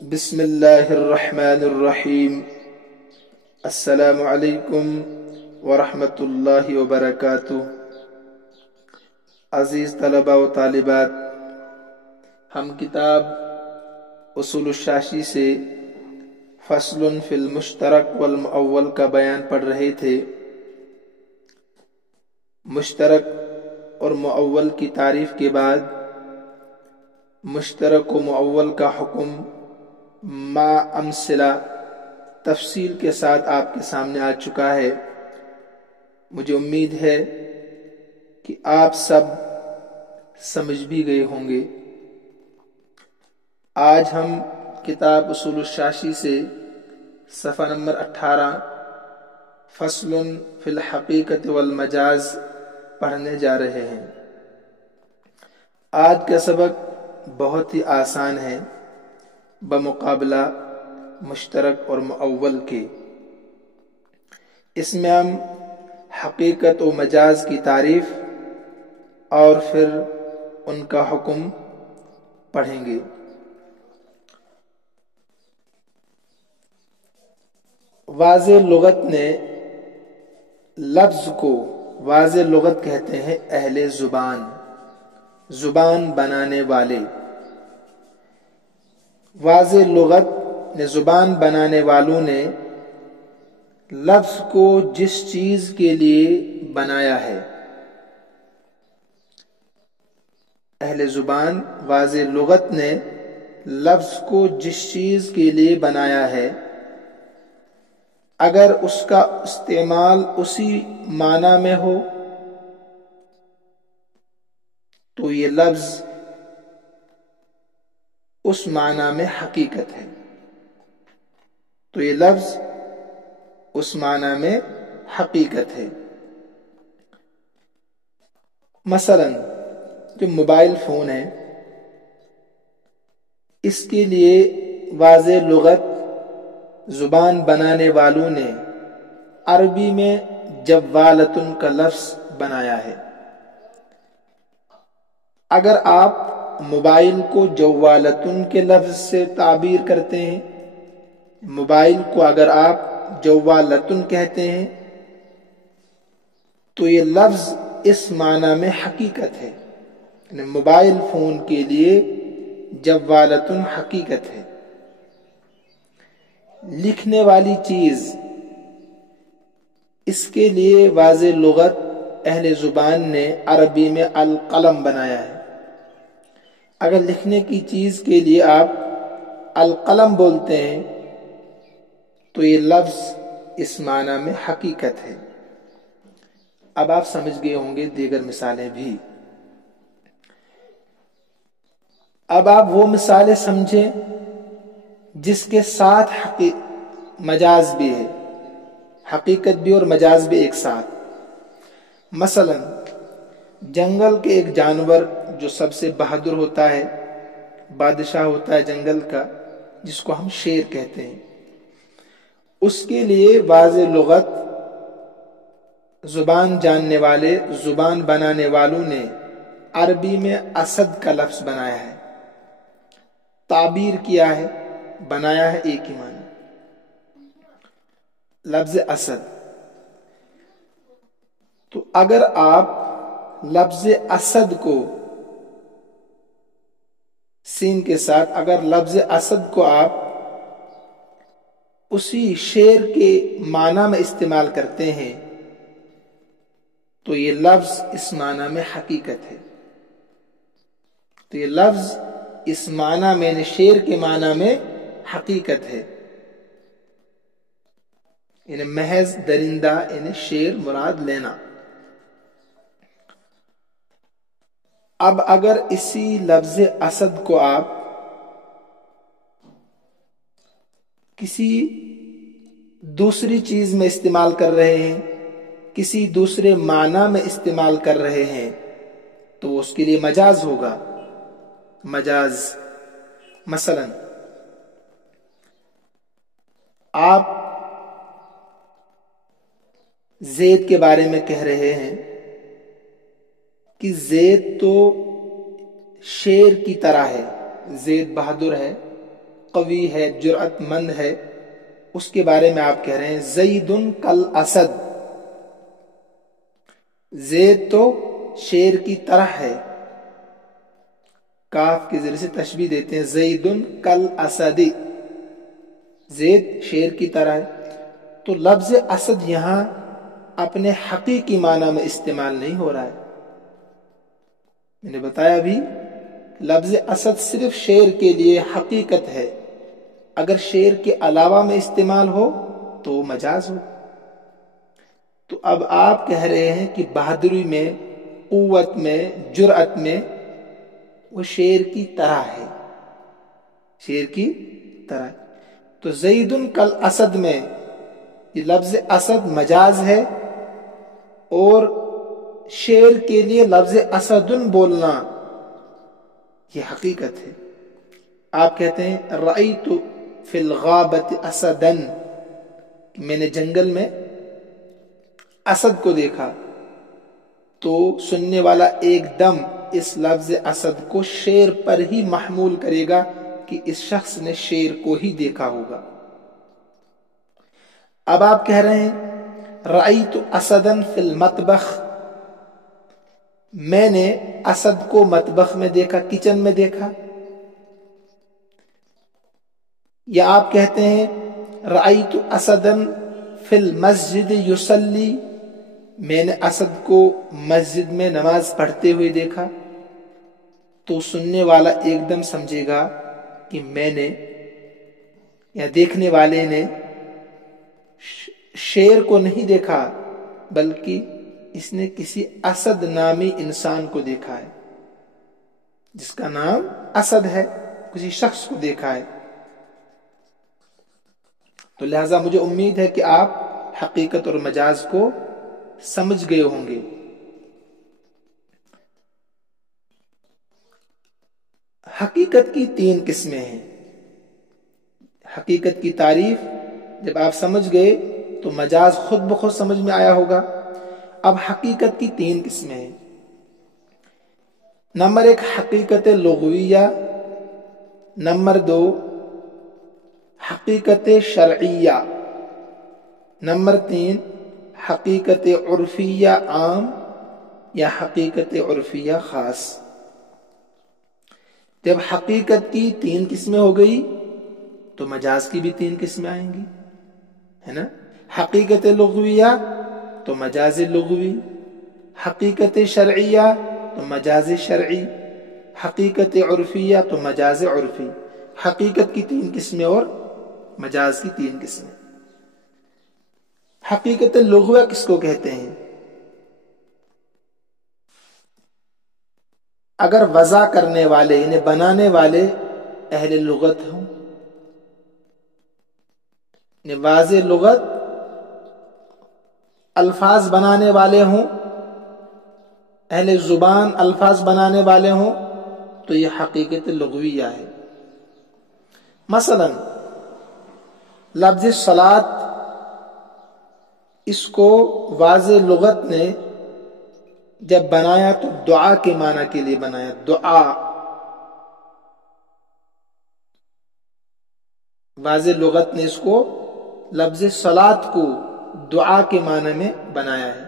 بسم اللہ الرحمن الرحیم۔ السلام علیکم ورحمۃ اللہ وبرکاتہ۔ عزیز طلباء و طالبات، ہم کتاب اصول الشاشی سے فصل فی المشترک والمؤول کا بیان پڑھ رہے تھے۔ مشترک اور مؤول کی تعریف کے بعد مشترک و مؤول کا حکم ما امثلہ تفصیل کے ساتھ آپ کے سامنے آ چکا ہے۔ مجھے امید ہے کہ آپ سب سمجھ بھی گئے ہوں گے۔ آج ہم کتاب اصول الشاشی سے صفحہ نمبر 18 فصل فی الحقیقت والمجاز پڑھنے جا رہے ہیں۔ آج کا سبق بہت ہی آسان ہے بمقابلہ مشترک اور مؤول کے۔ اس میں ہم حقیقت و مجاز کی تعریف اور پھر ان کا حکم پڑھیں گے۔ واضح لغت نے لفظ کو واضح لغت کہتے ہیں اہل زبان، زبان بنانے والے۔ واضح لغت نے زبان بنانے والوں نے لفظ کو جس چیز کے لیے بنایا ہے، اہل زبان واضح لغت نے لفظ کو جس چیز کے لیے بنایا ہے، اگر اس کا استعمال اسی معنی میں ہو تو یہ لفظ اس معنی میں حقیقت ہے، تو یہ لفظ اس معنی میں حقیقت ہے۔ مثلا جو موبائل فون ہے، اس کے لیے واضح لغت زبان بنانے والوں نے عربی میں جوالتن کا لفظ بنایا ہے۔ اگر آپ موبائل کو جوالتن کے لفظ سے تعبیر کرتے ہیں، موبائل کو اگر آپ جوالتن کہتے ہیں تو یہ لفظ اس معنی میں حقیقت ہے، یعنی موبائل فون کے لیے جوالتن حقیقت ہے۔ لکھنے والی چیز، اس کے لیے واضح لغت اہل زبان نے عربی میں القلم بنایا ہے۔ اگر لکھنے کی چیز کے لیے آپ القلم بولتے ہیں تو یہ لفظ اس معنی میں حقیقت ہے۔ اب آپ سمجھ گئے ہوں گے دیگر مثالیں بھی۔ اب آپ وہ مثالیں سمجھیں جس کے ساتھ مجاز بھی ہے، حقیقت بھی اور مجاز بھی ایک ساتھ۔ مثلا جنگل کے ایک جانور جو سب سے بہادر ہوتا ہے، بادشاہ ہوتا ہے جنگل کا، جس کو ہم شیر کہتے ہیں، اس کے لیے واضح لغت زبان جاننے والے، زبان بنانے والوں نے عربی میں اسد کا لفظ بنایا ہے، تعبیر کیا ہے، بنایا ہے، ایک ہی معنی لفظ اسد۔ تو اگر آپ لفظ اسد کو سین کے ساتھ، اگر لفظ اسد کو آپ اسی شیر کے معنی میں استعمال کرتے ہیں تو یہ لفظ اس معنی میں حقیقت ہے، تو یہ لفظ اس معنی میں، یعنی شیر کے معنی میں حقیقت ہے، یعنی محض درندہ، یعنی شیر مراد لینا۔ اب اگر اسی لفظ اسد کو آپ کسی دوسری چیز میں استعمال کر رہے ہیں، کسی دوسرے معنی میں استعمال کر رہے ہیں تو اس کے لیے مجاز ہوگا، مجاز۔ مثلا آپ زید کے بارے میں کہہ رہے ہیں کہ زید تو شیر کی طرح ہے، زید بہادر ہے، قوی ہے، جرأت مند ہے، اس کے بارے میں آپ کہہ رہے ہیں زید کل اسد، زید تو شیر کی طرح ہے، کاف کے ذریعے سے تشبیہ دیتے ہیں زید کل اسد، زید شیر کی طرح ہے۔ تو لفظ اسد یہاں اپنے حقیقی معنی میں استعمال نہیں ہو رہا ہے، میں نے بتایا بھی لفظ اسد صرف شیر کے لیے حقیقت ہے، اگر شیر کے علاوہ میں استعمال ہو تو وہ مجاز ہو۔ تو اب آپ کہہ رہے ہیں کہ بہادری میں، قوت میں، جرأت میں وہ شیر کی طرح ہے، شیر کی طرح۔ تو زید کل اسد میں یہ لفظ اسد مجاز ہے، اور شیر کے لیے لفظ اسد بولنا یہ حقیقت ہے۔ آپ کہتے ہیں رأیت فی الغابۃ اسدا، میں نے جنگل میں اسد کو دیکھا، تو سننے والا ایک دم اس لفظ اسد کو شیر پر ہی محمول کرے گا کہ اس شخص نے شیر کو ہی دیکھا ہوگا۔ اب آپ کہہ رہے ہیں رأیت اسدا فی المطبخ، میں نے اسد کو مطبخ میں دیکھا، کچن میں دیکھا۔ یا آپ کہتے ہیں رأیت اسدا فی المسجد یصلی، میں نے اسد کو مسجد میں نماز پڑھتے ہوئے دیکھا، تو سننے والا ایک دم سمجھے گا کہ میں نے یا دیکھنے والے نے شیر کو نہیں دیکھا، بلکہ اس نے کسی اسد نامی انسان کو دیکھا ہے، جس کا نام اسد ہے، کسی شخص کو دیکھا ہے۔ تو لہذا مجھے امید ہے کہ آپ حقیقت اور مجاز کو سمجھ گئے ہوں گے۔ حقیقت کی 3 قسمیں ہیں۔ حقیقت کی تعریف جب آپ سمجھ گئے تو مجاز خود بخود سمجھ میں آیا ہوگا۔ اب حقیقت کی 3 قسمیں ہیں۔ نمبر 1 حقیقت لغویہ، نمبر 2 حقیقت شرعیہ، نمبر 3 حقیقت عرفیہ عام یا حقیقت عرفیہ خاص۔ جب حقیقت کی 3 قسمیں ہو گئی تو مجاز کی بھی 3 قسمیں آئیں گی، ہے نا؟ حقیقت لغویہ تو مجاز لغوی، حقیقت شرعیہ تو مجاز شرعی، حقیقت عرفیہ تو مجاز عرفی۔ حقیقت کی 3 قسمیں اور مجاز کی 3 قسمیں۔ حقیقت لغویہ کس کو کہتے ہیں؟ اگر وضع کرنے والے یعنی بنانے والے اہل لغت ہوں، یعنی واضح لغت الفاظ بنانے والے ہوں، اہل زبان الفاظ بنانے والے ہوں، تو یہ حقیقت لغویہ ہے۔ مثلا لفظ صلاۃ، اس کو واضح لغت نے جب بنایا تو دعا کے معنی کے لیے بنایا، دعا۔ واضح لغت نے اس کو لفظ صلاۃ کو دعا کے معنی میں بنایا ہے،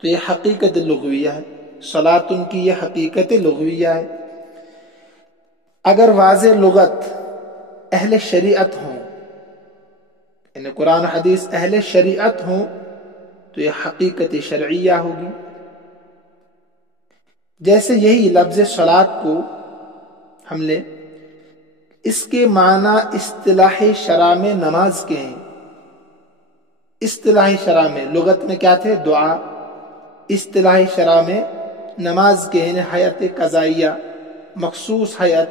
تو یہ حقیقت لغویہ ہے۔ صلاۃ کی یہ حقیقت لغویہ ہے۔ اگر واضح لغت اہل شریعت ہوں، یعنی قرآن حدیث اہل شریعت ہوں، تو یہ حقیقت شرعیہ ہوگی۔ جیسے یہی لفظ صلاۃ کو ہم نے اس کے معنی اصطلاح شرع میں نماز کے ہیں۔ اصطلاح شرع میں لغت میں کیا تھے؟ دعا۔ اصطلاح شرع میں نماز کے ہیں، حیات قضائیہ، مخصوص حیات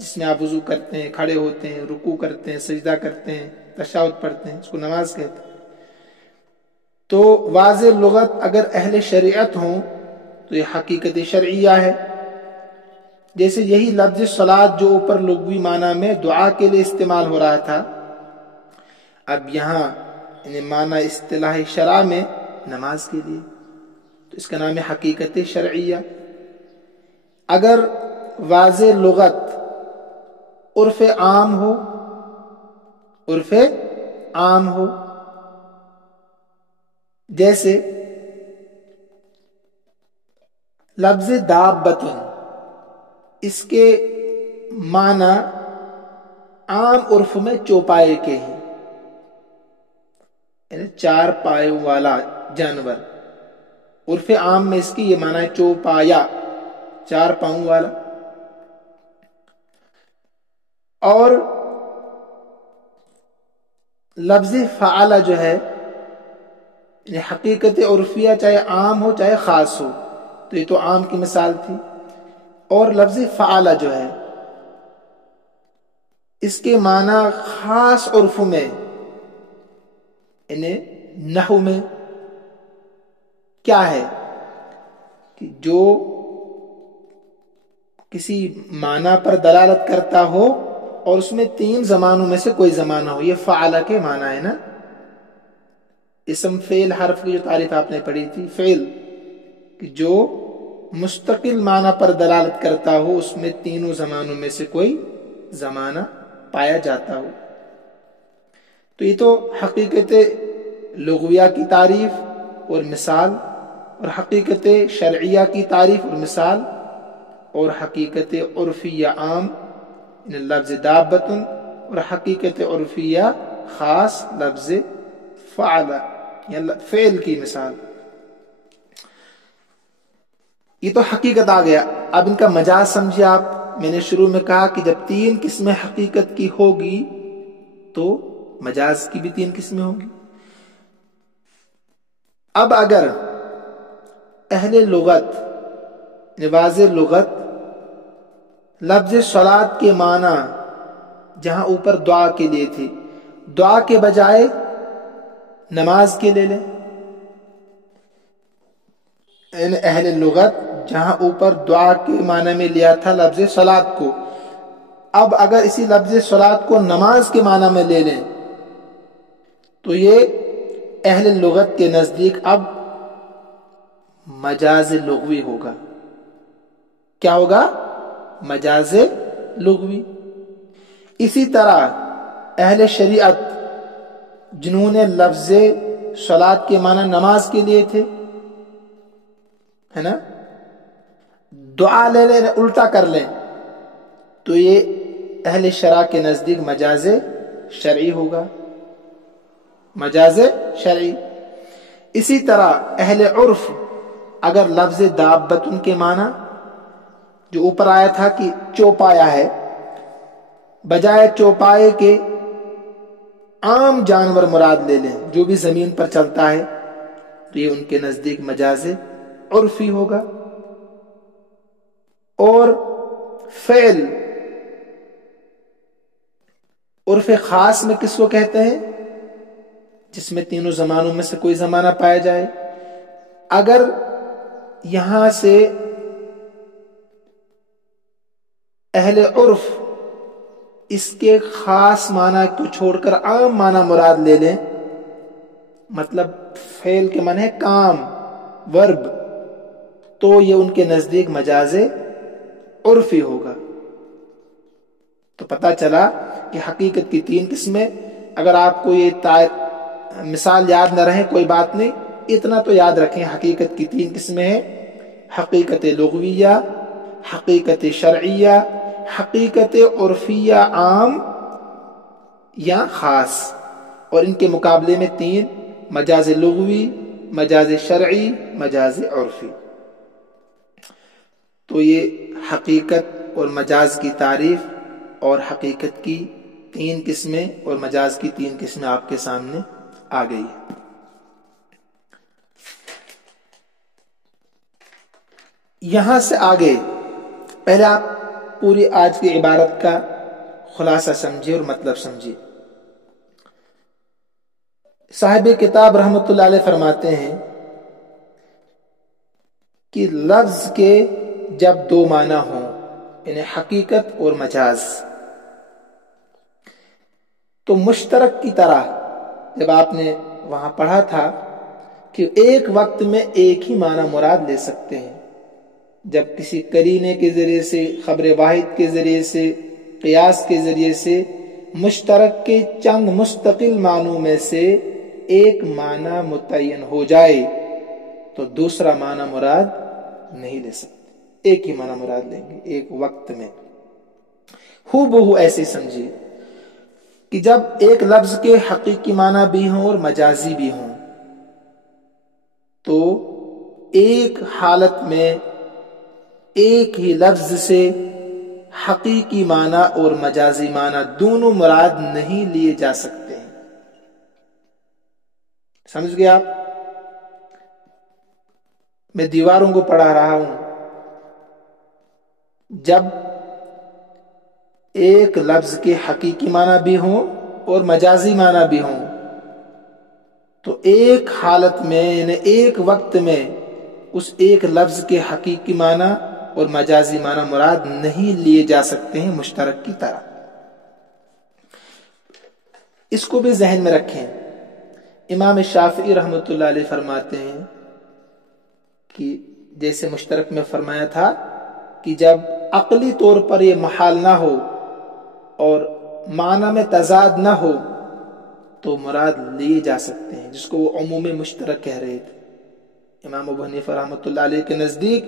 جس میں آپ وضو کرتے ہیں، کھڑے ہوتے ہیں، رکوع کرتے ہیں، سجدہ کرتے ہیں، تشہد پڑھتے ہیں، اس کو نماز کہتے ہیں۔ تو واضح لغت اگر اہل شریعت ہوں تو یہ حقیقت شرعیہ ہے۔ جیسے یہی لفظ صلاۃ جو اوپر لغوی معنی میں دعا کے لیے استعمال ہو رہا تھا، اب یہاں یعنی معنی اصطلاح شرع میں نماز کے لیے، تو اس کا نام ہے حقیقت شرعیہ۔ اگر واضح لغت عرف عام ہو، عرف عام ہو، جیسے لفظ دابتن، اس کے معنی عام عرف میں چوپائے کے ہیں، یعنی چار پایوں والا جانور۔ عرف عام میں اس کی یہ معنی ہے چوپایا، چار پاؤں والا۔ اور لفظ فعل جو ہے یعنی حقیقت عرفیہ چاہے عام ہو چاہے خاص ہو، تو یہ تو عام کی مثال تھی۔ اور لفظ فعل جو ہے اس کے معنی خاص عرف میں یعنی نحو میں کیا ہے کہ جو کسی معنی پر دلالت کرتا ہو اور اس میں تین زمانوں میں سے کوئی زمانہ ہو، یہ فعل کے معنی ہے نا۔ اسم فعل حرف کی جو تعریف آپ نے پڑھی تھی، فعل کہ جو مستقل معنی پر دلالت کرتا ہو، اس میں تینوں زمانوں میں سے کوئی زمانہ پایا جاتا ہو۔ تو یہ تو حقیقت لغویہ کی تعریف اور مثال، اور حقیقت شرعیہ کی تعریف اور مثال، اور حقیقت عرفیہ عام یعنی لفظ دابتن، اور حقیقت عرفیہ خاص لفظ فعل یا فعل کی مثال۔ یہ تو حقیقت آ گیا۔ اب ان کا مجاز سمجھے آپ۔ میں نے شروع میں کہا کہ جب تین قسمیں حقیقت کی ہوگی تو مجاز کی بھی تین قسمیں ہوں گی۔ اب اگر اہل لغت واضح لغت لفظ صلاۃ کے معنی جہاں اوپر دعا کے لیے تھے، دعا کے بجائے نماز کے لے لیں، یعنی اہل لغت جہاں اوپر دعا کے معنی میں لیا تھا لفظ صلاۃ کو، اب اگر اسی لفظ صلاۃ کو نماز کے معنی میں لے لیں تو یہ اہل لغت کے نزدیک اب مجاز لغوی ہوگا۔ کیا ہوگا؟ مجاز لغوی۔ اسی طرح اہل شریعت جنہوں نے لفظ صلاۃ کے معنی نماز کے لیے تھے، ہے نا، دعا لے لیں الٹا کر لیں تو یہ اہل شرع کے نزدیک مجاز شرعی ہوگا، مجاز شرعی۔ اسی طرح اہل عرف اگر لفظ دابتن کے معنی جو اوپر آیا تھا کہ چوپایا ہے، بجائے چوپائے کے عام جانور مراد لے لیں جو بھی زمین پر چلتا ہے، تو یہ ان کے نزدیک مجاز عرفی ہوگا۔ اور فعل عرف خاص میں کس کو کہتے ہیں؟ جس میں تینوں زمانوں میں سے کوئی زمانہ پایا جائے۔ اگر یہاں سے اہل عرف اس کے خاص معنی کو چھوڑ کر عام معنی مراد لے لیں، مطلب فعل کے معنی ہے کام، ورب، تو یہ ان کے نزدیک مجاز عرفی ہوگا۔ تو پتہ چلا کہ حقیقت کی تین قسمیں۔ اگر آپ کو یہ مثال یاد نہ رہے کوئی بات نہیں، اتنا تو یاد رکھیں حقیقت کی تین قسمیں ہیں: حقیقت لغویہ، حقیقت شرعیہ، حقیقت عرفیہ عام یا خاص، اور ان کے مقابلے میں تین: مجاز لغوی، مجاز شرعی، مجاز عرفی۔ تو یہ حقیقت اور مجاز کی تعریف اور حقیقت کی تین قسمیں اور مجاز کی تین قسمیں آپ کے سامنے آ گئی۔ یہاں سے آگے پہلے آپ پوری آج کی عبارت کا خلاصہ سمجھے اور مطلب سمجھے۔ صاحب کتاب رحمۃ اللہ علیہ فرماتے ہیں کہ لفظ کے جب دو معنی ہوں، یعنی حقیقت اور مجاز، تو مشترک کی طرح جب آپ نے وہاں پڑھا تھا کہ ایک وقت میں ایک ہی معنی مراد لے سکتے ہیں، جب کسی قرینے کے ذریعے سے، خبر واحد کے ذریعے سے قیاس کے ذریعے سے مشترک کے چند مستقل معنوں میں سے ایک معنی متعین ہو جائے تو دوسرا معنی مراد نہیں لے سکتے، ایک ہی معنی مراد لیں گے ایک وقت میں۔ ہو بہو ایسے سمجھیے کہ جب ایک لفظ کے حقیقی معنی بھی ہوں اور مجازی بھی ہوں تو ایک حالت میں ایک ہی لفظ سے حقیقی معنی اور مجازی معنی دونوں مراد نہیں لیے جا سکتے ہیں۔ سمجھ گئے آپ؟ میں دیواروں کو پڑھا رہا ہوں، جب ایک لفظ کے حقیقی معنی بھی ہوں اور مجازی معنی بھی ہوں تو ایک حالت میں یعنی ایک وقت میں اس ایک لفظ کے حقیقی معنی اور مجازی معنی مراد نہیں لیے جا سکتے ہیں مشترک کی طرح۔ اس کو بھی ذہن میں رکھیں۔ امام شافعی رحمۃ اللہ علیہ فرماتے ہیں کہ جیسے مشترک میں فرمایا تھا کہ جب عقلی طور پر یہ محال نہ ہو اور معنی میں تضاد نہ ہو تو مراد لیے جا سکتے ہیں، جس کو وہ عموم مشترک کہہ رہے تھے۔ امام ابو حنیفہ رحمۃ اللہ علیہ کے نزدیک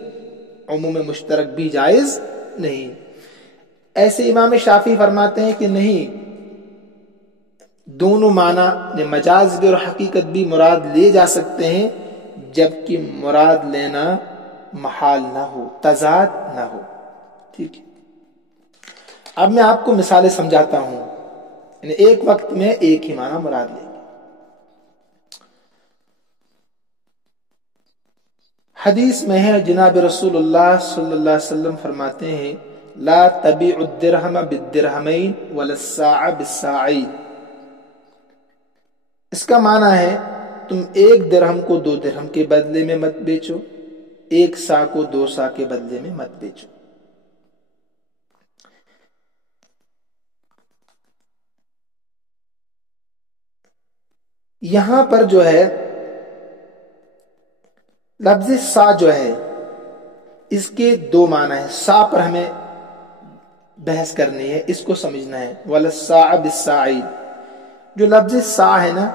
عموم مشترک بھی جائز نہیں۔ ایسے امام شافعی فرماتے ہیں کہ نہیں، دونوں معنی مجاز بھی اور حقیقت بھی مراد لیے جا سکتے ہیں جبکہ مراد لینا محال نہ ہو، تضاد نہ ہو۔ ٹھیک ہے، اب میں آپ کو مثالیں سمجھاتا ہوں، یعنی ایک وقت میں ایک ہی معنی مراد لیں گے۔ حدیث میں ہے جناب رسول اللہ صلی اللہ علیہ وسلم فرماتے ہیں لا تبیع الدرہم بالدرہمین ولا الساع بالساعین۔ اس کا معنی ہے تم ایک درہم کو 2 درہم کے بدلے میں مت بیچو، ایک سا کو 2 سا کے بدلے میں مت بیچو۔ یہاں پر جو ہے لفظ سا جو ہے اس کے 2 معنی ہیں، سا پر ہمیں بحث کرنی ہے، اس کو سمجھنا ہے۔ وَلَلسَّاعَ بِالسَّاعِينَ، جو لفظ سا ہے نا،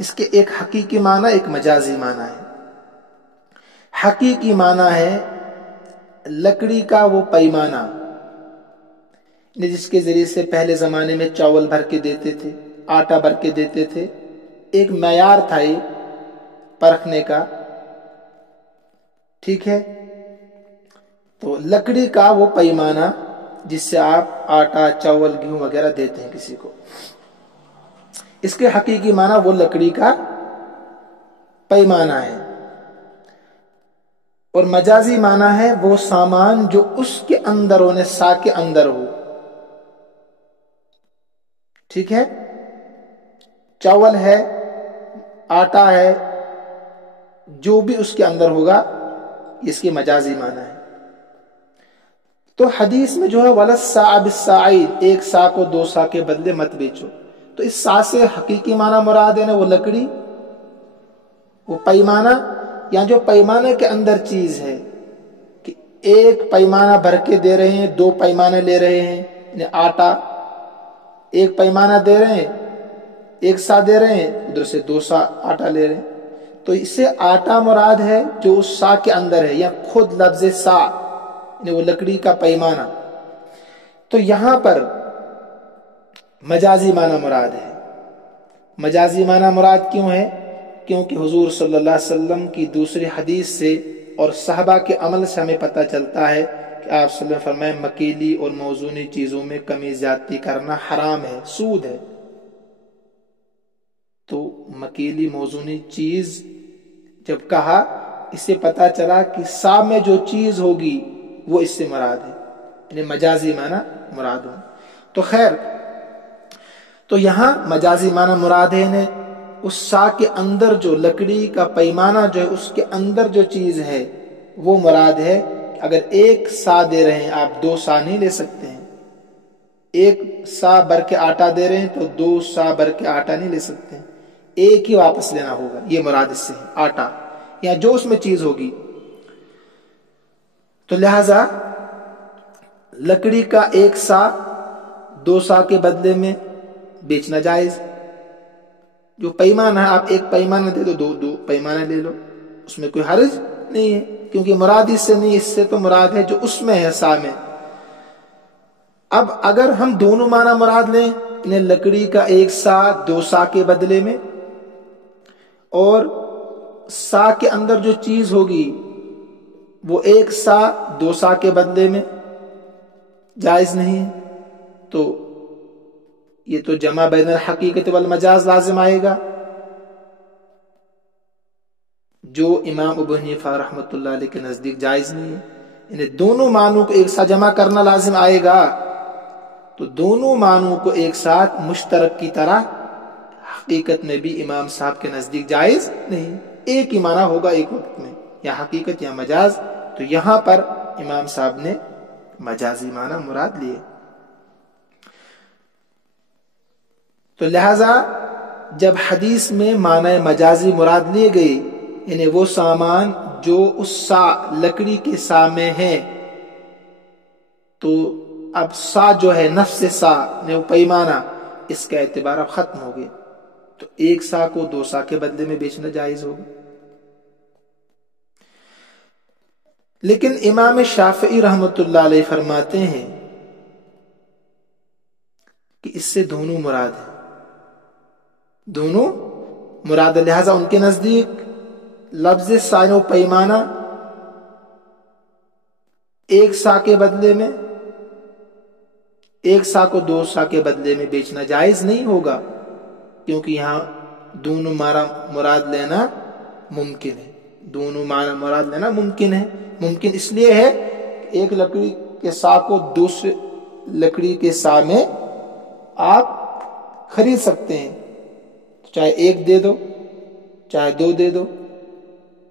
اس کے ایک حقیقی معنی ایک مجازی معنی ہے۔ حقیقی معنی ہے لکڑی کا وہ پیمانہ جس کے ذریعے سے پہلے زمانے میں چاول بھر کے دیتے تھے، آٹا بھر کے دیتے تھے، ایک معیار تھا یہ پرکھنے کا، ٹھیک ہے۔ تو لکڑی کا وہ پیمانہ جس سے آپ آٹا، چاول، گیہوں وغیرہ دیتے ہیں کسی کو، اس کے حقیقی معنی وہ لکڑی کا پیمانہ ہے، اور مجازی معنی ہے وہ سامان جو اس کے اندر ہونے، سا کے اندر ہو، ٹھیک ہے۔ چاول ہے، آٹا ہے، جو بھی اس کے اندر ہوگا اس کے مجازی معنی ہے۔ تو حدیث میں جو ہے وَلَلسَّاعَ بِالسَّاعِينَ، ایک سا کو 2 سا کے بدلے مت بیچو، تو اس سا سے حقیقی معنی مراد ہے نا وہ لکڑی، وہ پیمانہ، یا جو پیمانے کے اندر چیز ہے کہ ایک پیمانہ بھر کے دے رہے ہیں، 2 پیمانے لے رہے ہیں، یعنی آٹا ایک پیمانہ دے رہے ہیں، 1 سا دے رہے ہیں، ادھر سے 2 سا آٹا لے رہے ہیں، تو اس سے آٹا مراد ہے جو اس سا کے اندر ہے، یا خود لفظ سا یعنی وہ لکڑی کا پیمانہ۔ تو یہاں پر مجازی معنی مراد ہے۔ مجازی معنی مراد کیوں ہے؟ کیونکہ حضور صلی اللہ علیہ وسلم کی دوسری حدیث سے اور صحابہ کے عمل سے ہمیں پتہ چلتا ہے کہ آپ صلی اللہ علیہ وسلم فرمائے مکیلی اور موزونی چیزوں میں کمی زیادتی کرنا حرام ہے، سود ہے۔ تو مکیلی موزونی چیز جب کہا، اس سے پتہ چلا کہ سا میں جو چیز ہوگی وہ اس سے مراد ہے، یعنی مجازی معنی مراد ہو۔ تو خیر، تو یہاں مجازی معنی مراد ہے اس سا کے اندر جو لکڑی کا پیمانہ جو ہے اس کے اندر جو چیز ہے وہ مراد ہے۔ اگر 1 سا دے رہے ہیں آپ 2 سا نہیں لے سکتے ہیں، 1 سا بھر کے آٹا دے رہے ہیں تو 2 سا بھر کے آٹا نہیں لے سکتے ہیں، ایک ہی واپس لینا ہوگا، یہ مراد اس سے ہے، آٹا یا جو اس میں چیز ہوگی۔ تو لہذا لکڑی کا 1 سا 2 سا کے بدلے میں بیچنا جائز. جو پیمانہ ہے آپ ایک پیمانہ دے دو، 2 پیمانہ لے لو، اس میں کوئی حرج نہیں ہے، کیونکہ مراد اس سے نہیں، اس سے تو مراد ہے جو اس میں ہے سا میں. اب اگر ہم دونوں معنی مراد لیں، انہیں لکڑی کا 1 سا 2 سا کے بدلے میں، اور سا کے اندر جو چیز ہوگی وہ 1 سا 2 سا کے بدلے میں، جائز نہیں ہے. تو یہ تو جمع بین الحقیقت والمجاز لازم آئے گا، جو امام ابو حنیفہ رحمۃ اللہ علیہ کے نزدیک جائز نہیں ہے. انہیں دونوں معنوں کو ایک ساتھ جمع کرنا لازم آئے گا. تو دونوں معنوں کو ایک ساتھ مشترک کی طرح حقیقت میں بھی امام صاحب کے نزدیک جائز نہیں. ایک ہی معنی ہوگا ایک وقت میں، یا حقیقت یا مجاز. تو یہاں پر امام صاحب نے مجازی معنی مراد لیے. تو لہذا جب حدیث میں معنی مجازی مراد لیے گئے، یعنی وہ سامان جو اس سا لکڑی کے سا میں ہے، تو اب سا جو ہے نفس سا نے وہ پیمانہ، اس کا اعتبار اب ختم ہو گیا. تو 1 سا کو 2 سا کے بدلے میں بیچنا جائز ہوگا. لیکن امام شافعی رحمۃ اللہ علیہ فرماتے ہیں کہ اس سے دونوں مراد ہیں، دونوں مراد. لہذا ان کے نزدیک لفظ سا و پیمانہ 1 سا کے بدلے میں، 1 سا کو 2 سا کے بدلے میں بیچنا جائز نہیں ہوگا، کیونکہ یہاں دونوں معنی مراد لینا ممکن ہے. دونوں معنی مراد لینا ممکن ہے. ممکن اس لیے ہے کہ ایک لکڑی کے سا کو دوسرے لکڑی کے سا میں آپ خرید سکتے ہیں، چاہے 1 دے دو چاہے 2 دے دو،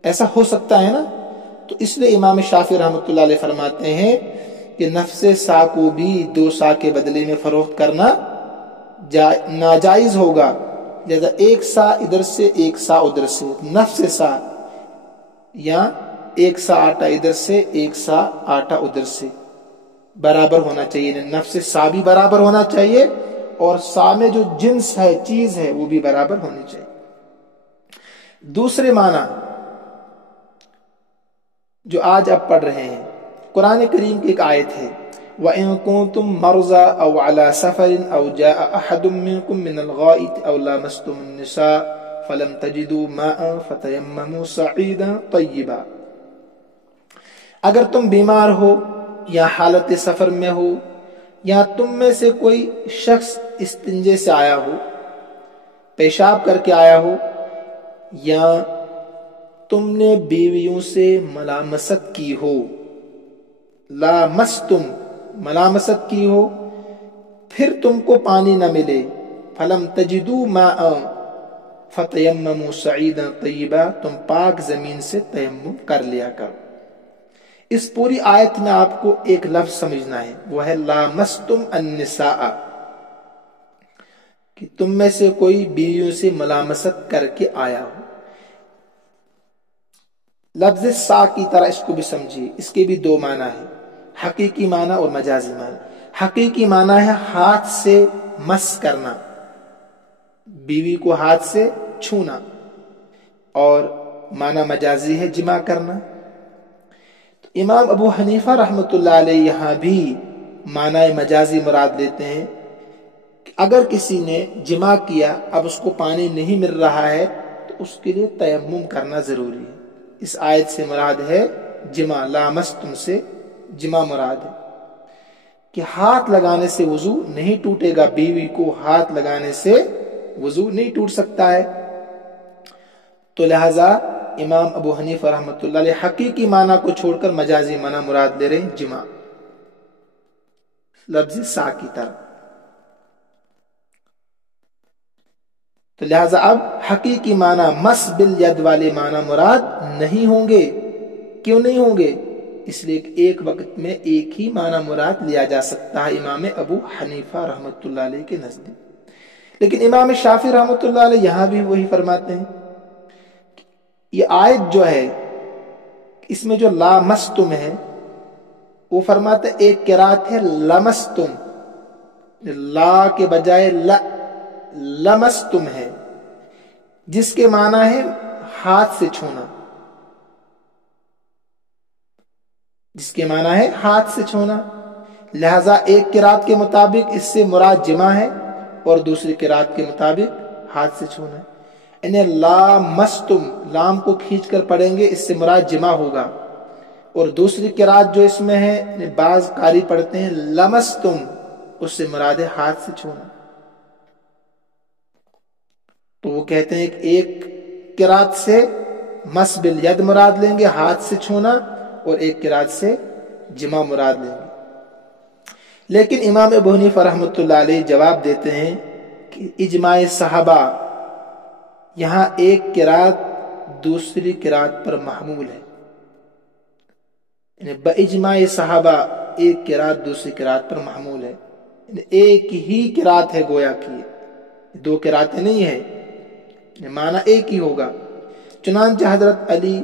ایسا ہو سکتا ہے نا. تو اس لیے امام شافعی رحمۃ اللہ علیہ فرماتے ہیں کہ نفس سا کو بھی 2 سا کے بدلے میں فروخت کرنا ناجائز ہوگا. لہذا 1 سا ادھر سے 1 سا ادھر سے، نفس سا، یا 1 سا آٹا ادھر سے 1 سا آٹا ادھر سے برابر ہونا چاہیے. نفس سا بھی برابر ہونا چاہیے، اور سا میں جو جنس ہے، چیز ہے، وہ بھی برابر ہونی چاہیے. دوسرے معنی جو آج اب پڑھ رہے ہیں، قرآن کریم کی ایک آیت ہے، وَإِن كُنتُم مَرْضَىٰ أَوْ عَلَىٰ سَفَرٍ أَوْ جَاءَ أَحَدٌ مِّنكُم مِّنَ الْغَائِطِ أَوْ لَامَسْتُمُ النِّسَاءَ فَلَمْ تَجِدُوا مَاءً فَتَيَمَّمُوا صَعِيدًا طَيِّبًا. اگر تم بیمار ہو یا حالت سفر میں ہو، یا تم میں سے کوئی شخص استنجے سے آیا ہو، پیشاب کر کے آیا ہو، یا تم نے بیویوں سے ملامست کی ہو، لامستم ملامست کی ہو، پھر تم کو پانی نہ ملے، فلم تجدوا ماء فتیمموا صعیدا طیبا، تم پاک زمین سے تیمم کر لیا کرو. اس پوری آیت میں آپ کو ایک لفظ سمجھنا ہے، وہ ہے لامستم النساء، کہ تم میں سے کوئی بیویوں سے ملامست کر کے آیا ہو. لفظ سا کی طرح اس کو بھی سمجھیے. اس کے بھی 2 معنی ہیں، حقیقی معنی اور مجازی معنی. حقیقی معنی ہے ہاتھ سے مس کرنا، بیوی کو ہاتھ سے چھونا، اور معنی مجازی ہے جمع کرنا. تو امام ابو حنیفہ رحمۃ اللہ علیہ یہاں بھی معنی مجازی مراد لیتے ہیں کہ اگر کسی نے جمع کیا، اب اس کو پانی نہیں مل رہا ہے، تو اس کے لیے تیمم کرنا ضروری ہے. اس آیت سے مراد ہے جمع، لامستم سے جمع مراد ہے کہ ہاتھ لگانے سے وضو نہیں ٹوٹے گا، بیوی کو ہاتھ لگانے سے وضو نہیں ٹوٹ سکتا ہے. تو لہذا امام ابو حنیفہ رحمۃ اللہ علیہ حقیقی معنی کو چھوڑ کر مجازی معنی مراد لے رہے ہیں، جمع، لفظ سا کی طرح. تو لہذا اب حقیقی معنی مس بالید والے معنی مراد نہیں ہوں گے. کیوں نہیں ہوں گے؟ اس لیے کہ ایک وقت میں ایک ہی معنی مراد لیا جا سکتا ہے امام ابو حنیفہ رحمۃ اللہ علیہ کے نزدیک. لیکن امام شافعی رحمۃ اللہ علیہ یہاں بھی وہی فرماتے ہیں. یہ آیت جو ہے، اس میں جو لامستم ہے، وہ فرماتے ایک قرات ہے لمستم، لا کے بجائے لمستم ہے، جس کے معنی ہے ہاتھ سے چھونا، جس کے معنی ہے ہاتھ سے چھونا. لہذا ایک قرات کے مطابق اس سے مراد جمع ہے اور دوسری قرات کے مطابق ہاتھ سے چھونا ہے. انہیں لامستم، لام کو کھینچ کر پڑھیں گے، اس سے مراد جمع ہوگا. اور دوسری قرات جو اس میں ہے، بعض قاری پڑھتے ہیں لمستم، اس سے مراد ہے ہاتھ سے چھونا. تو وہ کہتے ہیں کہ ایک قرات سے مس بالید مراد لیں گے، ہاتھ سے چھونا، اور ایک قرات سے جمع مراد لیں گے. لیکن امام ابو حنیفہ رحمۃ اللہ علیہ جواب دیتے ہیں کہ اجماع صحابہ یہاں ایک قرات دوسری قرات پر محمول ہے، یعنی باجماع صحابہ ایک قرات دوسری قرات پر محمول ہے، یعنی ایک ہی قرات ہے، گویا کی دو قراتیں نہیں ہیں، معنی ایک ہی ہوگا. چنانچہ حضرت علی،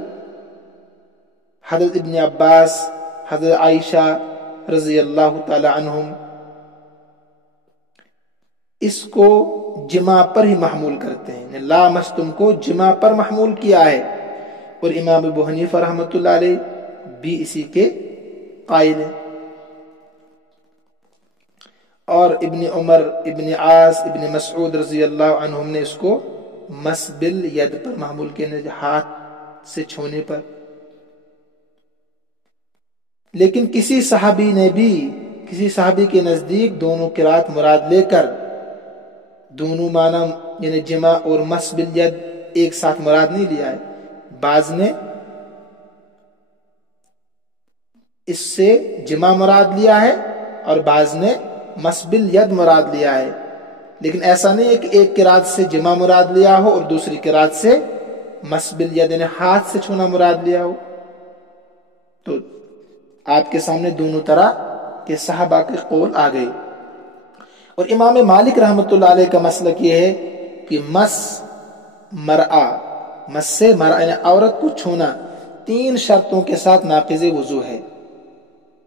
حضرت ابن عباس، حضرت عائشہ رضی اللہ تعالی عنہم اس کو جمع پر ہی محمول کرتے ہیں، لامستم کو جمع پر محمول کیا ہے. اور امام ابو حنیفہ رحمۃ اللہ علیہ بھی اسی کے قائل ہیں. اور ابن عمر، ابن عاص، ابن مسعود رضی اللہ عنہم نے اس کو مس بالید پر محمول کیا، ہاتھ سے چھونے پر. لیکن کسی صحابی کے نزدیک دونوں قرات مراد لے کر دونوں معنی یعنی جمع اور مس بالید ایک ساتھ مراد نہیں لیا ہے. بعض نے اس سے جمع مراد لیا ہے اور بعض نے مس بالید مراد لیا ہے. لیکن ایسا نہیں ہے کہ ایک قرات سے جمع مراد لیا ہو اور دوسری قرات سے مس بالید یعنی ہاتھ سے چھونا مراد لیا ہو. تو آپ کے سامنے دونوں طرح کے صحابہ کے قول آ گئے. اور امام مالک رحمۃ اللہ علیہ کا مسلک یہ ہے کہ مس سے مرأہ یعنی عورت کو چھونا 3 شرطوں کے ساتھ ناقض وضو ہے.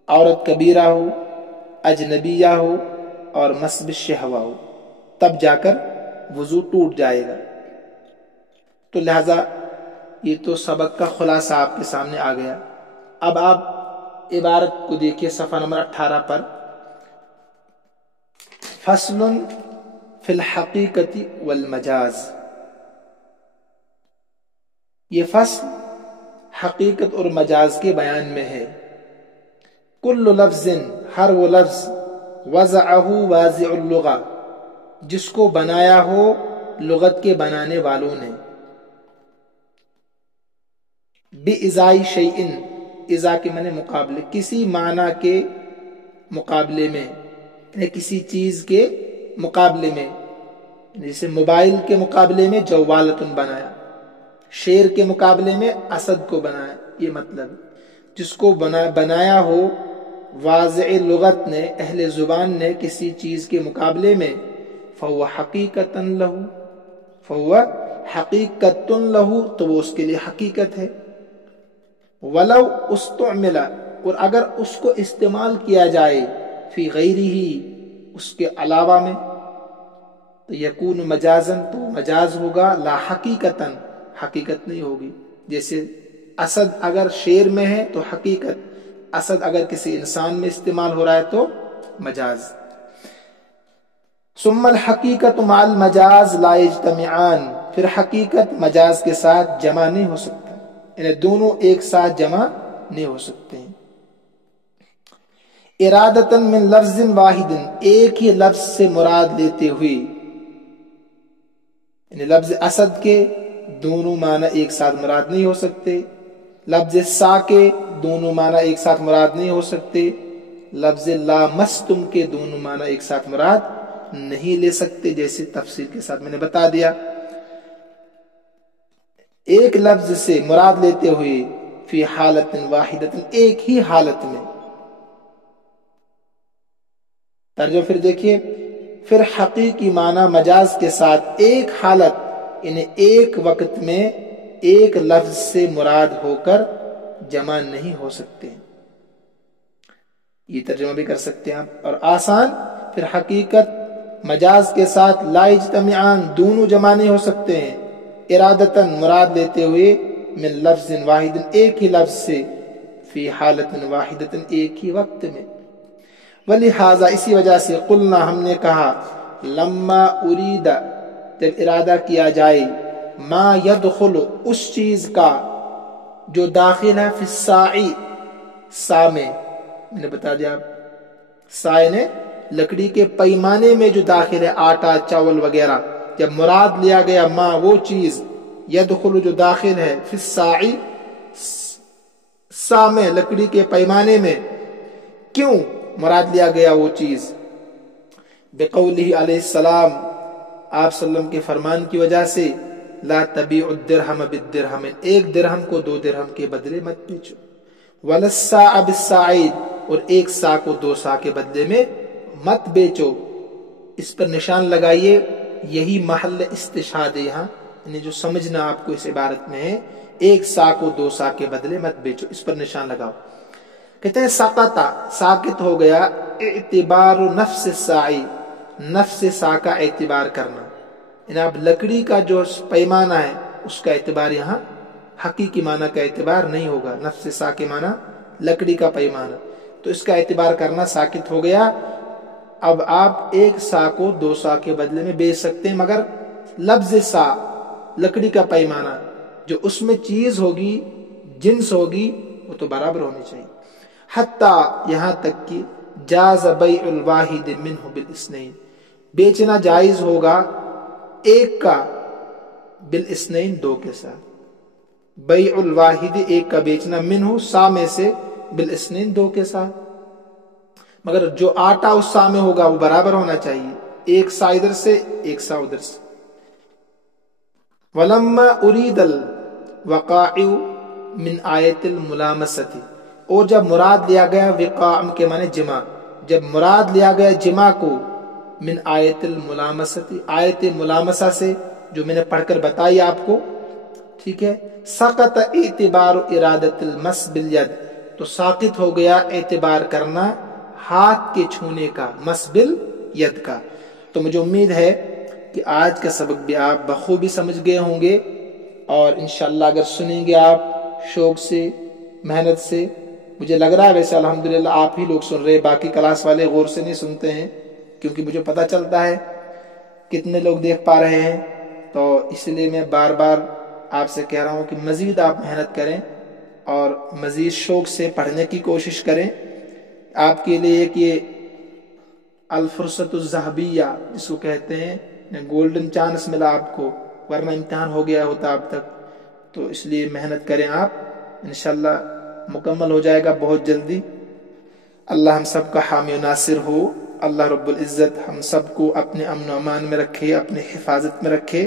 عورت کبیرہ ہو، اجنبیہ ہو اور مس بالشہوہ ہو، تب جا کر وضو ٹوٹ جائے گا. تو لہذا یہ تو سبق کا خلاصہ آپ کے سامنے آ گیا. اب آپ عبارت کو دیکھیے صفحہ نمبر 18 پر. فصل فی الحقیقت والمجاز، یہ فصل حقیقت اور مجاز کے بیان میں ہے. کل لفظ، ہر وہ لفظ، وضعہ واضع اللغہ، جس کو بنایا ہو لغت کے بنانے والوں نے، بِإِزَاءِ شَيْءٍ، اذا کے معنی مقابلے، کسی معنی کے مقابلے میں، یعنی کسی چیز کے مقابلے میں. جیسے موبائل کے مقابلے میں جوالتن بنایا، شیر کے مقابلے میں اسد کو بنایا. یہ مطلب جس کو بنایا ہو واضع لغت نے، اہل زبان نے کسی چیز کے مقابلے میں، فہو حقیقتاً لہو، فہو حقیقتاً لہو، تو وہ اس کے لیے حقیقت ہے. ولو استعمل، اور اگر اس کو استعمال کیا جائے، فی غیرہ، اس کے علاوہ میں، تو یکون مجازن، تو مجاز ہوگا، لا حقیقتاً، حقیقت نہیں ہوگی. جیسے اسد اگر شیر میں ہے تو حقیقت، اسد اگر کسی انسان میں استعمال ہو رہا ہے تو مجاز. ثم الحقیقت مع المجاز لا یجتمعان، پھر حقیقت مجاز کے ساتھ جمع نہیں ہو سکتا، یعنی دونوں ایک ساتھ جمع نہیں ہو سکتے ہیں. ارادتاً من لفظ واحد، ایک ہی لفظ سے مراد لیتے ہوئے، یعنی لفظ اسد کے دونوں معنی ایک ساتھ مراد نہیں ہو سکتے، لفظ سا کے دونوں معنی ایک ساتھ مراد نہیں ہو سکتے، لفظ لامستم کے دونوں معنی ایک ساتھ مراد نہیں لے سکتے، جیسے تفسیر کے ساتھ میں نے بتا دیا. ایک لفظ سے مراد لیتے ہوئے، فی حالت واحدۃ، ایک ہی حالت میں. ترجمہ پھر دیکھیے، پھر حقیقی معنی مجاز کے ساتھ ایک حالت، یعنی ایک وقت میں ایک لفظ سے مراد ہو کر جمع نہیں ہو سکتے. یہ ترجمہ بھی کر سکتے ہیں آپ. اور آسان پھر حقیقت مجاز کے ساتھ لا اجتمعان دونوں جمع نہیں ہو سکتے ہیں، ارادتاً مراد لیتے ہوئے، من لفظ واحد ایک ہی لفظ سے، فی حالت واحدۃ ایک ہی وقت میں، ولہذا اسی وجہ سے قلنا ہم نے کہا، لما ارید جب ارادہ کیا جائے، ما یدخل اس چیز کا جو داخل ہے، فی الساعی سا میں نے بتا دیا سائے نے لکڑی کے پیمانے میں جو داخل ہے، آٹا چاول وغیرہ، جب مراد لیا گیا ما وہ چیز، یدخل جو داخل ہے، فی الساعی سا میں لکڑی کے پیمانے میں، کیوں مراد لیا گیا وہ چیز؟ بقولہ علیہ السلام، آپ صلی اللہ علیہ وسلم کے فرمان کی وجہ سے، لا تبیع الدرہم بالدرہم، ایک درہم کو 2 درہم کے بدلے مت بیچو، ولا الساع بالساعین، اور ایک سا کو 2 سا کے بدلے میں مت بیچو۔ اس پر نشان لگائیے، یہی محل استشہاد ہے یہاں، یعنی جو سمجھنا آپ کو اس عبارت میں ہے، ایک سا کو 2 سا کے بدلے مت بیچو، اس پر نشان لگاؤ۔ کہتے ہیں سقطا ساکت ہو گیا، اعتبار نفس الساعی، نفس سا کا اعتبار کرنا، یعنی اب لکڑی کا جو پیمانہ ہے اس کا اعتبار یہاں حقیقی معنی کا اعتبار نہیں ہوگا، نفس سا کے معنی لکڑی کا پیمانہ، تو اس کا اعتبار کرنا ساکت ہو گیا۔ اب آپ ایک سا کو 2 سا کے بدلے میں بیچ سکتے ہیں، مگر لفظ سا لکڑی کا پیمانہ جو اس میں چیز ہوگی، جنس ہوگی، وہ تو برابر ہونی چاہیے۔ حتیٰ یہاں تک کہ جاز بیع الواحد منہ بالاثنین، بیچنا جائز ہوگا ایک کا بالاثنین 2 کے ساتھ، بیع الواحد ایک کا بیچنا، منہ سا میں سے، بالاثنین 2 کے ساتھ، مگر جو آٹا اس سا میں ہوگا وہ برابر ہونا چاہیے، ایک سا ادھر سے ایک سا ادھر سے۔ ولما ارید الوقاع من آیت الملامست، اور جب مراد لیا گیا، وقاع کے معنی جمع، جب مراد لیا گیا جمع کو، من آیت الملامست، آیت ملامسہ سے جو میں نے پڑھ کر بتائی آپ کو، ٹھیک ہے، سقط اعتبار ارادت المس بالید، تو ساقط ہو گیا اعتبار کرنا ہاتھ کے چھونے کا، مس بالید کا۔ تو مجھے امید ہے کہ آج کا سبق بھی آپ بخوبی سمجھ گئے ہوں گے، اور انشاءاللہ اگر سنیں گے آپ شوق سے، محنت سے، مجھے لگ رہا ہے ویسے الحمدللہ آپ ہی لوگ سن رہے، باقی کلاس والے غور سے نہیں سنتے ہیں، کیونکہ مجھے پتہ چلتا ہے کتنے لوگ دیکھ پا رہے ہیں، تو اس لیے میں بار بار آپ سے کہہ رہا ہوں کہ مزید آپ محنت کریں اور مزید شوق سے پڑھنے کی کوشش کریں۔ آپ کے لیے ایک یہ الفرصت الذہبیہ جس کو کہتے ہیں، گولڈن چانس ملا آپ کو، ورنہ امتحان ہو گیا ہوتا اب تک، تو اس لیے محنت کریں آپ، انشاءاللہ مکمل ہو جائے گا بہت جلدی۔ اللہ ہم سب کا حامی و ناصر ہو، اللہ رب العزت ہم سب کو اپنے امن و امان میں رکھے، اپنے حفاظت میں رکھے۔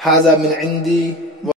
ھذا من عندی